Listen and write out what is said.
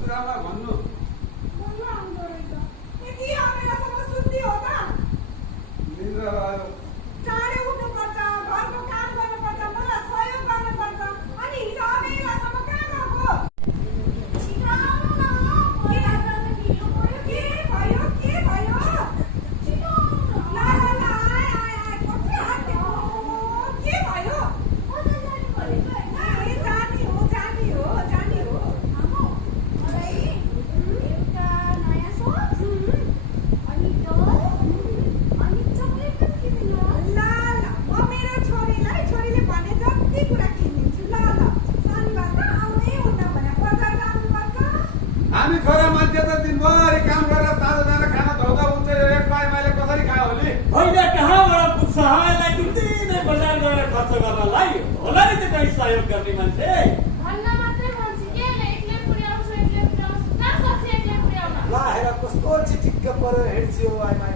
हजुरआमा भन्नु आउँदो रहेछ। यति बेलासम्म सुत्ती हो त? निद्रा लाग्यो। चाँडै उठ्नुपर्छ, घरको काम गर्नुपर्छ, मलाई सहयोग गर्नुपर्छ। अनि हिजो बेलासम्म कहाँ गएको? छिटो आउनु न। के भयो? के भयो? छिटो आउनु। ल ल ल, आए। कति हात देऊ। के भयो? जाने हो। आमा, मलाई एउटा नयाँ सोच अनि डल अनि चकलेट पनि किनिदिनु होस्। ल म मेरो छोरीले भने जति कुरा किनिदिन्छु। ल शनिबार त आउनै हुन्न भने बजार जानुपर्छ। हामी छोरा मान्छे त दिनभरि काम गरेर ताजा ताजा खाना धौका हुन्छ। एक पाइ मैले कसरी खायो होली? होइन कहाँबाट पुग्छ यसलाई दिनै बजार गएर खर्च गर्नलाई होला नि त कहीँ सहयोग गर्ने मान्छे। भन्न मात्रै भन्छु के एक्लै पुर्याउँछु कहाँ सक्छ एक्लै पुर्याउन। ला हेर कस्तो चिटिक्क परेर हिँड्छियो आइमा